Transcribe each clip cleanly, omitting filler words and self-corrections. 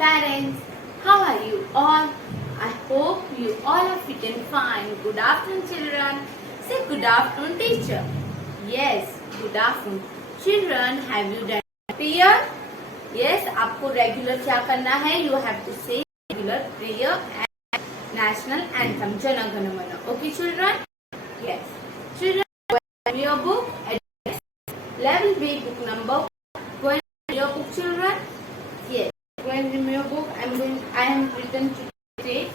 parents. How are you all? I hope you all are fit and fine. Good afternoon, children. Say good afternoon, teacher. Yes, good afternoon. Children, have you done prayer? Yes, आपको regular क्या करना है? You have to say regular prayer and national anthem Jana Gana Mana. Okay, children? Yes. Children, go in your book. Level B book number. Go in your book, children. Yes. Go in your book. I am written today.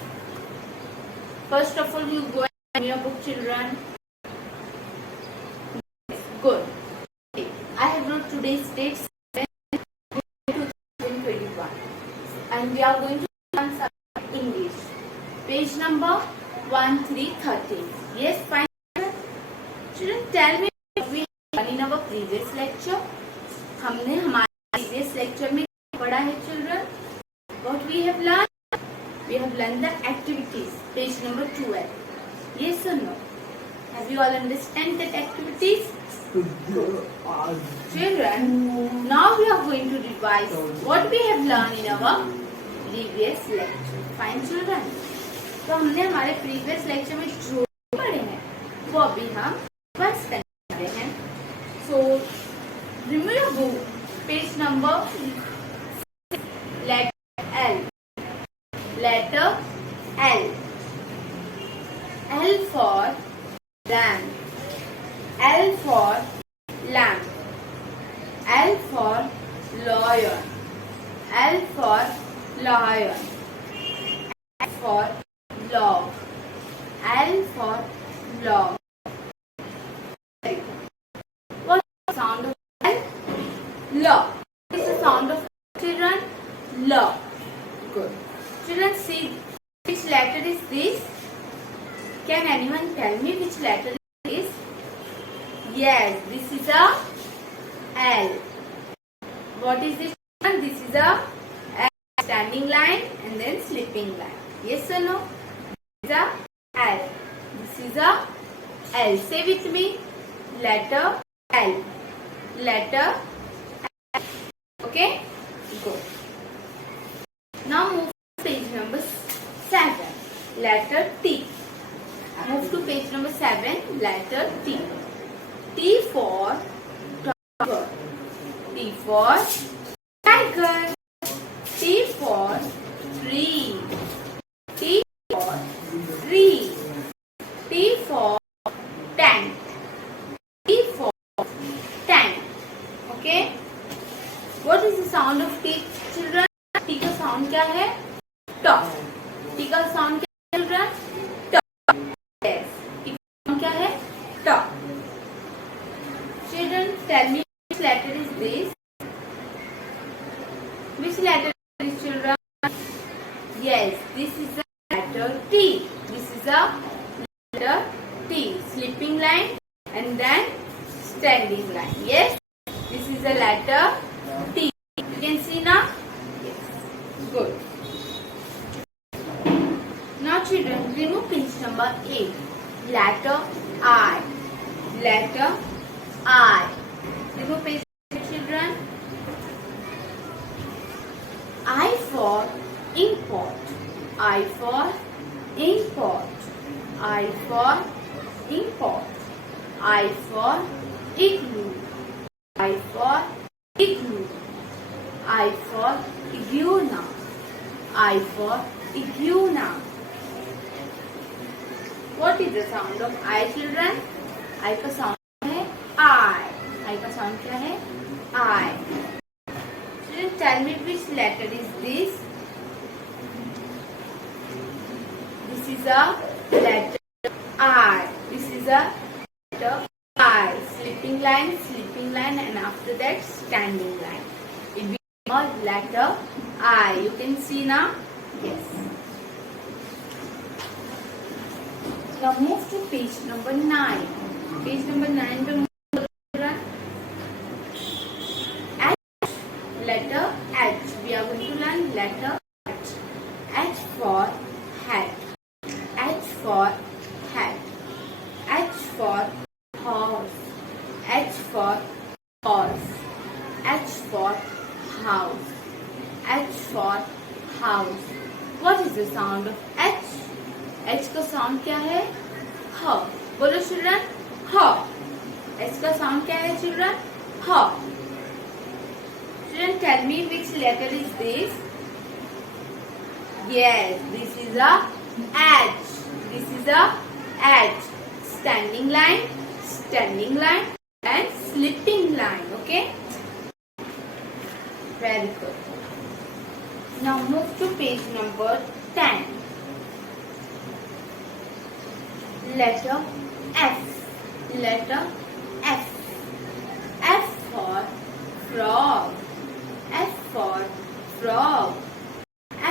First of all, you go in your book, children. Yes, good. Okay. I have wrote today's date 2021, and we are going to learn some English. Page number 1313. Yes, fine. Children, tell me what we have done in our previous lecture. हमने हमारे previous lecture में पढ़ा है, children. What we have learned? We have learned the activities. Page number 12. Yes or no? Have you all understand that activities? Children, now we are going to revise what we have learned in our previous lecture. Fine, children. तो हमने हमारे previous lecture में जो पढ़े हैं वो अभी हम रिवाइज कर रहे हैं. So, remove your book. Page number letter L. Letter L. L for lamp. L for lamp. L for lion. L for lion. L for log. L for log. What is the sound of L? L. What is the sound of children? L. Good. Children, see which letter is this? Can anyone tell me which letter it is? Yes, this is a L. What is this? This is a L, standing line and then sleeping line. Yes or no? This is a L. This is a L. Say with me. Letter L. Letter L. Okay? Good. Now move to page number 7. Letter T. Move to page number 7. Letter T. T for tiger. T for tiger. T for tree. T for tree. T for tent. T for tent. Okay? What is the sound of T, children? T का sound क्या है? T. T का sound क्या है, children? T. Yes. T का sound क्या है? T. Children, tell me which letter is this? Which letter is this, children? Yes, this is the letter T. This is the letter T. Sleeping line and then standing line. Yes, this is the letter T. You can see now? Yes. Good. Now, children, remove page number 8. Letter I. Letter I. Remove page, children. I for import. I for import. I for import. I for igloo. I for igloo. I for iguana. I for iguana. What is the sound of I, children? I का sound है I. I का sound क्या है? I. Children, tell me which letter is this? This is a letter I. This is a letter I. Sleeping line, and after that standing line. It becomes a letter I. You can see now? Yes. Now move to page number 9. Page number 9 पे move करें. H. Letter H. We are going to learn letter H. H for hat. H for hat. H for horse. H for horse. H for house. H for house. What is the sound of H? H का sound क्या है? ह. बोलो children, ह. H का sound क्या है children? ह. Children, tell me which letter is this? Yes, this is a H. This is a H. Standing line, and slipping line. Okay? Very good. Now move to page number 10. Letter F. Letter F. F for frog. F for frog.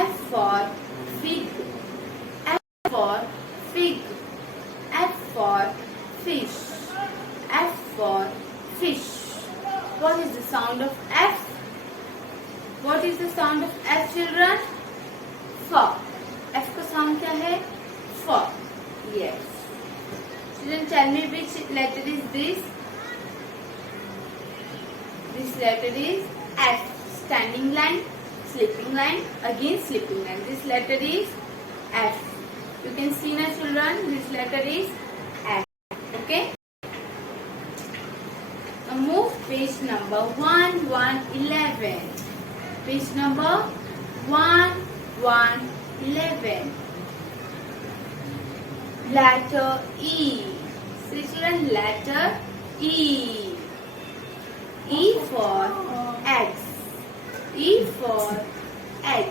F for fig. F for fig. F for fish. F for fish. What is the sound of F? What is the sound of F, children? F. F का sound क्या है? F. Yes. Children, tell me which letter is this? This letter is F. Standing line, slipping line, again slipping line. This letter is F. You can see now, children, this letter is F. Okay? Now move page number 111. Page number 111. Letter E. See, children, letter E. E for X. E for X.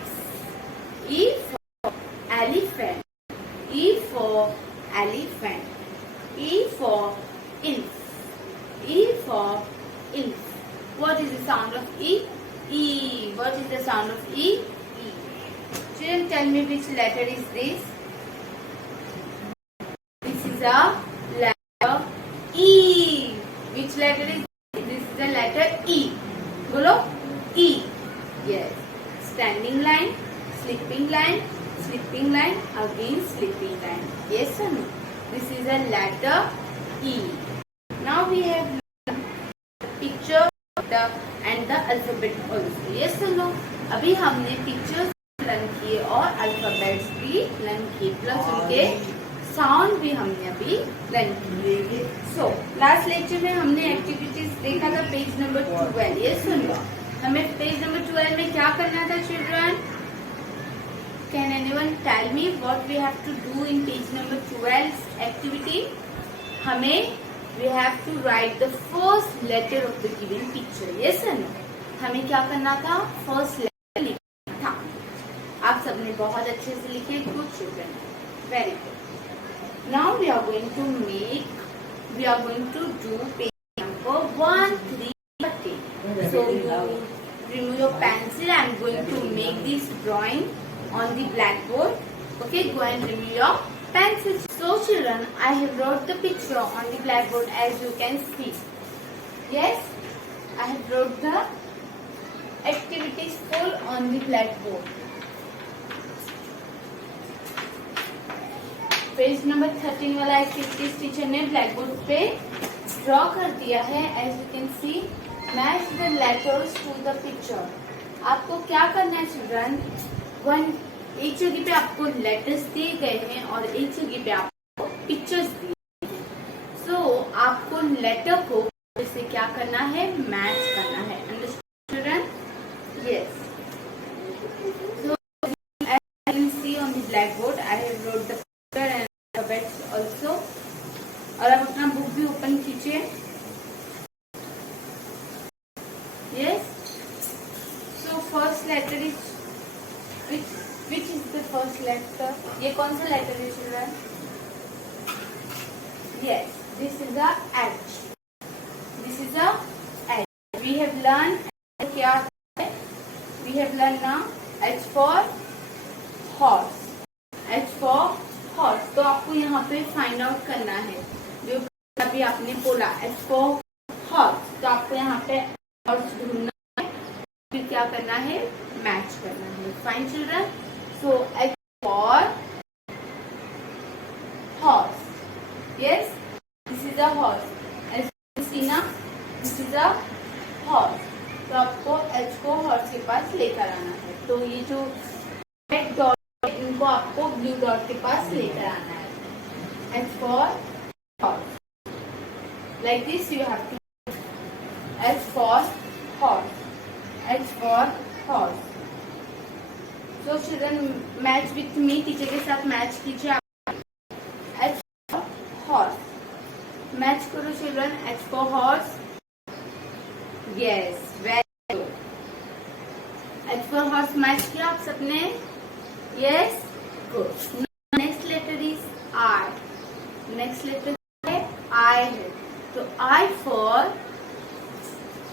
E for elephant. E for elephant. E for inch. E for inch. What is the sound of E? E. What is the sound of E? E. Children, tell me which letter is this? This is a letter E. Which letter is this? This is the letter E. Bolo? E. Yes. Standing line, slipping line, again slipping line. Yes or no? This is a letter E. Now we have learned the picture and the alphabet also. Yes or no? अभी हमने pictures learn किए और alphabets भी learn किए, plus उनके sound भी हमने अभी लर्न किए. सो लास्ट लेक्चर में हमने एक्टिविटीज देखा था पेज नंबर 12. ये सुनो, हमें पेज नंबर 12 में क्या करना था children? Can anyone tell me what we have to do in page number 12 activity? हमें we have to write the first letter of the given picture. Yes और नो? हमें क्या करना था? फर्स्ट लेटर लिखना था. आप सबने बहुत अच्छे से लिखे. Good children, very good. Now we are going to do page number 130. So you remove your pencil. I am going to make this drawing on the blackboard. Okay, go and remove your pencil. So children, I have wrote the picture on the blackboard as you can see. Yes, I have wrote the activities full on the blackboard. Page number 13 वाला activities teacher ने blackboard पे draw कर दिया है. As you can see, match the letters to the picture. आपको क्या करना है चिल्ड्रन? एक जगह पे आपको लेटर्स दिए गए हैं और एक जगह पे आपको पिक्चर्स दिए. सो आपको लेटर को से क्या करना है? मैच करना है. Understand children? Yes. So as you can see on the blackboard I have wrote the alphabets also. और आप अपना बुक भी ओपन कीजिए. Yes. So first letter is which is the first letter? ये कौन सा लेटर है children? Yes, this is a H. This is a H. We have learn क्या है? We have learn now H for horse. H for horse. तो आपको यहाँ पे फाइंड आउट करना है जो अभी आपने बोला H फॉर हॉर्स. तो आपको यहाँ पे हॉर्स ढूंढना है, फिर क्या करना है? मैच करना है. Fine children. So H for horse. Yes, this is a horse. As you see ना, दिस इज अ हॉर्स. तो आपको H को हॉर्स के पास लेकर आना है. तो ये जो को आपको ब्लू डॉट के पास लेकर आना है. H for horse. Like this you have to. H for horse. H for horse. So children, match with me. Teacher के साथ मैच कीजिए आप. H for horse. मैच करो children. H for horse. Yes, very good. H for horse match किया आप सबने? Yes, good. Next letter is I. Next letter है I है. तो I for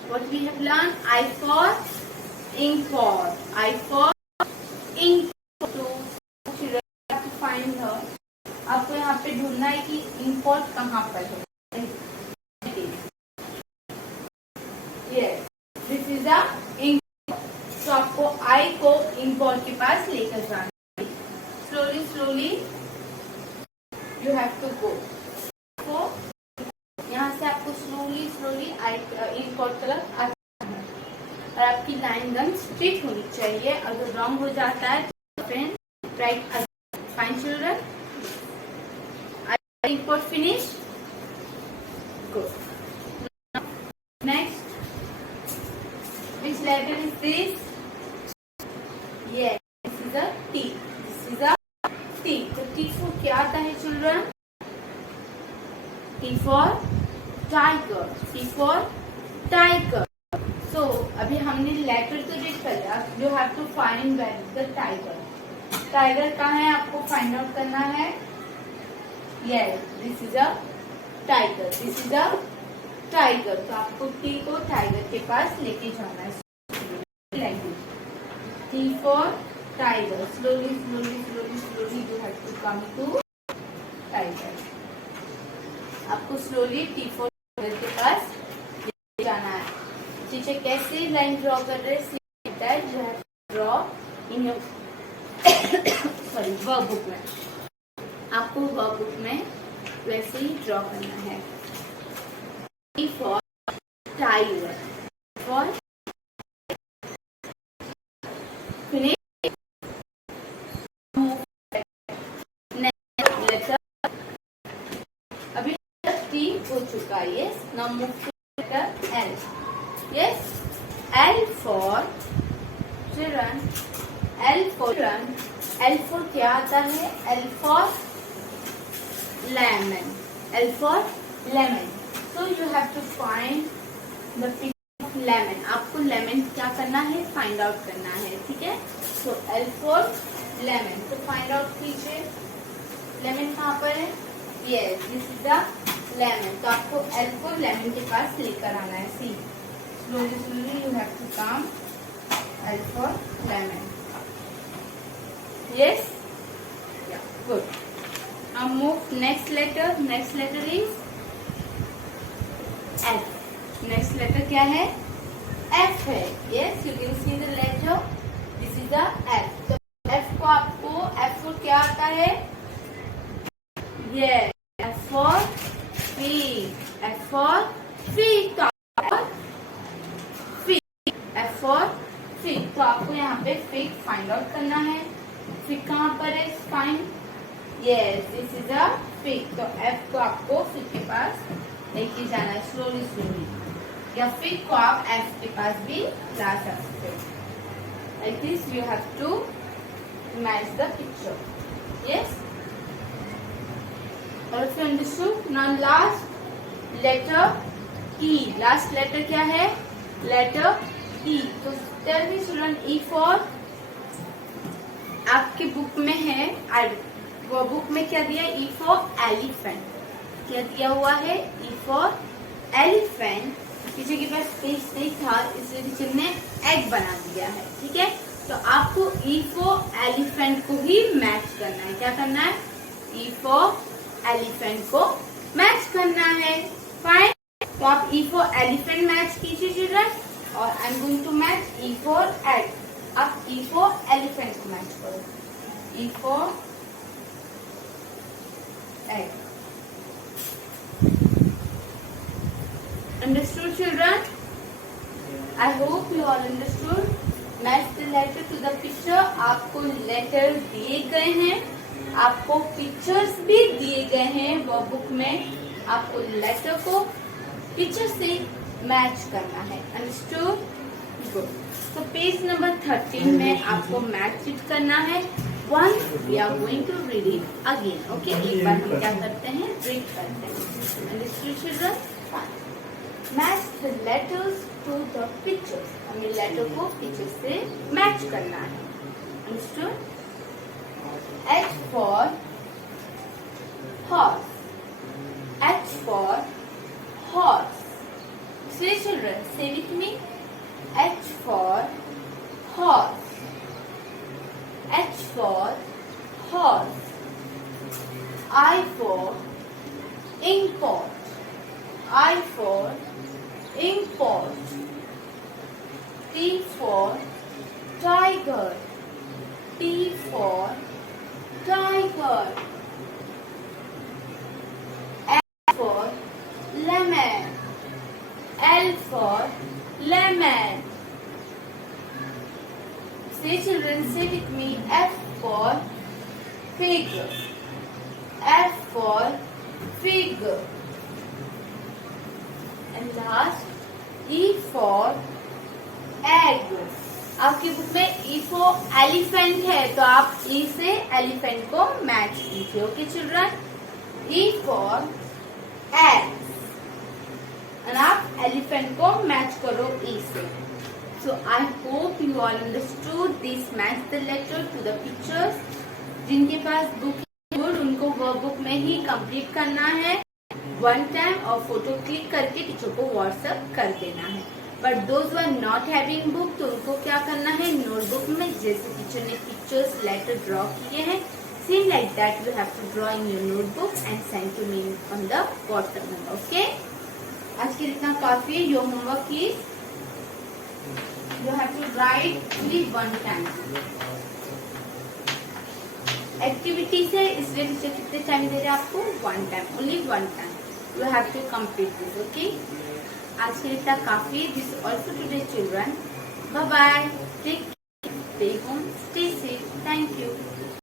what we have learned? I for import. I for import. So children have to find her. आपको यहाँ पे ढूंढना है कि import कहाँ पर है. Yes, this is a import. तो आपको I को import के पास लेकर जाना है. Slowly, slowly you have to go. So यहाँ से आपको स्लोली स्लोली import तरफ आना है और आपकी लाइन एकदम स्ट्रेट होनी चाहिए. अगर रॉन्ग हो जाता है तो friend right. Fine children, import finished. Good. Next, which letter is this? Yes, this is a T. This is a T. तो T for क्या आता है children? T for tiger. T for tiger. So अभी हमने letter तो read कर लिया. You have to find where is the tiger. Tiger कहाँ है आपको फाइंड आउट करना है. Yes, this is a tiger. This is a tiger. तो आपको T को टाइगर के पास लेके जाना है. Like this. T for tiger. Slowly, slowly, slowly, slowly you have to come to tiger. आपको स्लोली T for tiger के पास लेके जाना है. टीचर कैसे लाइन ड्रॉ कर रहे हैं? You have to draw in your sorry workbook में. आपको वर्कबुक में वैसे ही ड्रॉ करना है. T for tiger. For finish. Next letter. अभी T हो चुका है. Yes. Now move to letter L. Yes. L for children. L for children. L for क्या आता है? L for lemon. L for lemon. So you have to find the picture of lemon. आपको lemon क्या करना है? Find out करना है. ठीक है? So L for lemon. तो find out कीजिए. Lemon कहाँ पर है? Yes, this is the lemon. तो आपको L को lemon के पास लेकर आना है. See, slowly, slowly you have to come. L for lemon. Yes? Yeah, good. Now move next letter. Next letter is F. Next letter क्या है? F है. Yes, you can see the letter. This is the F. तो F को आपको F for क्या आता है? Yes. F for fig. F for fig. तो fig. F for fig. तो आपको यहाँ पे fig find out करना है. fig कहाँ पर है? Find. Yes, this is a fig. तो F को आपको fig के पास लेके जाना है. Slowly slowly. या fig को आप F के पास भी ला सकते हो. Like this you have to match the picture. Yes. Also understood. Now last letter E. Last letter क्या है? Letter E. तो tell me children, E for आपके बुक में है. वो बुक में क्या दिया है? E for elephant. क्या दिया हुआ है? E for elephant. किसी के पास स्पेस नहीं था इसलिए टीचर ने एग बना दिया है. ठीक है? तो आपको E for elephant को ही मैच करना है. क्या करना है? E for elephant को मैच करना है. फाइन. तो आप E for elephant मैच कीजिए चिल्ड्रन और I am going to match E for egg. आप E for elephant को मैच करो. E for egg. Understood children? I hope you all understood. Match the letter to the picture. आपको letter दिए गए हैं, आपको पिक्चर्स भी दिए गए हैं वर्कबुक में। आपको लेटर को पिक्चर से मैच करना है। अंडरस्टूड? गुड। तो पेज नंबर 13 में आपको मैच रीड करना है। Once we are going to read it again. Okay? एक बार हम क्या करते हैं? रीड करते हैं। Understood children? Fine. Match the letters to the pictures. हमें लेटर को पिक्चर से मैच करना है। Understood? H for horse. H for horse. Say children, say with me. H for horse. H for horse. I for inkpot. I for inkpot. T for tiger. T for tiger. L for lemon. L for lemon. Say children, say with me. F for fig. F for fig. And last, E for egg. आपकी book में E for elephant है, तो आप E से elephant को match कीजिए। Okay children? E for eggs. और आप elephant को मैच करो E से। So I hope you all understood this match the letter to the pictures. जिनके पास बुक है उनको वर्कबुक में ही कंप्लीट करना है वन टाइम और फोटो क्लिक करके टीचर को व्हाट्सएप कर देना है। But those were not having book, तो उनको क्या करना है? नोटबुक में जैसे टीचर ने पिक्चर्स लेटर ड्रॉ किए हैं, same like that you have to draw in your notebook and send to me on the WhatsApp number. Okay, आज के इतना काफी है। Your homework is you have to write only one time. Activity से इसलिए teacher कितने time दे रहे हैं आपको? One time, only one time you have to complete this. Okay, आज के लिए इतना काफी है। This all for today children. Bye bye, take care, stay home, stay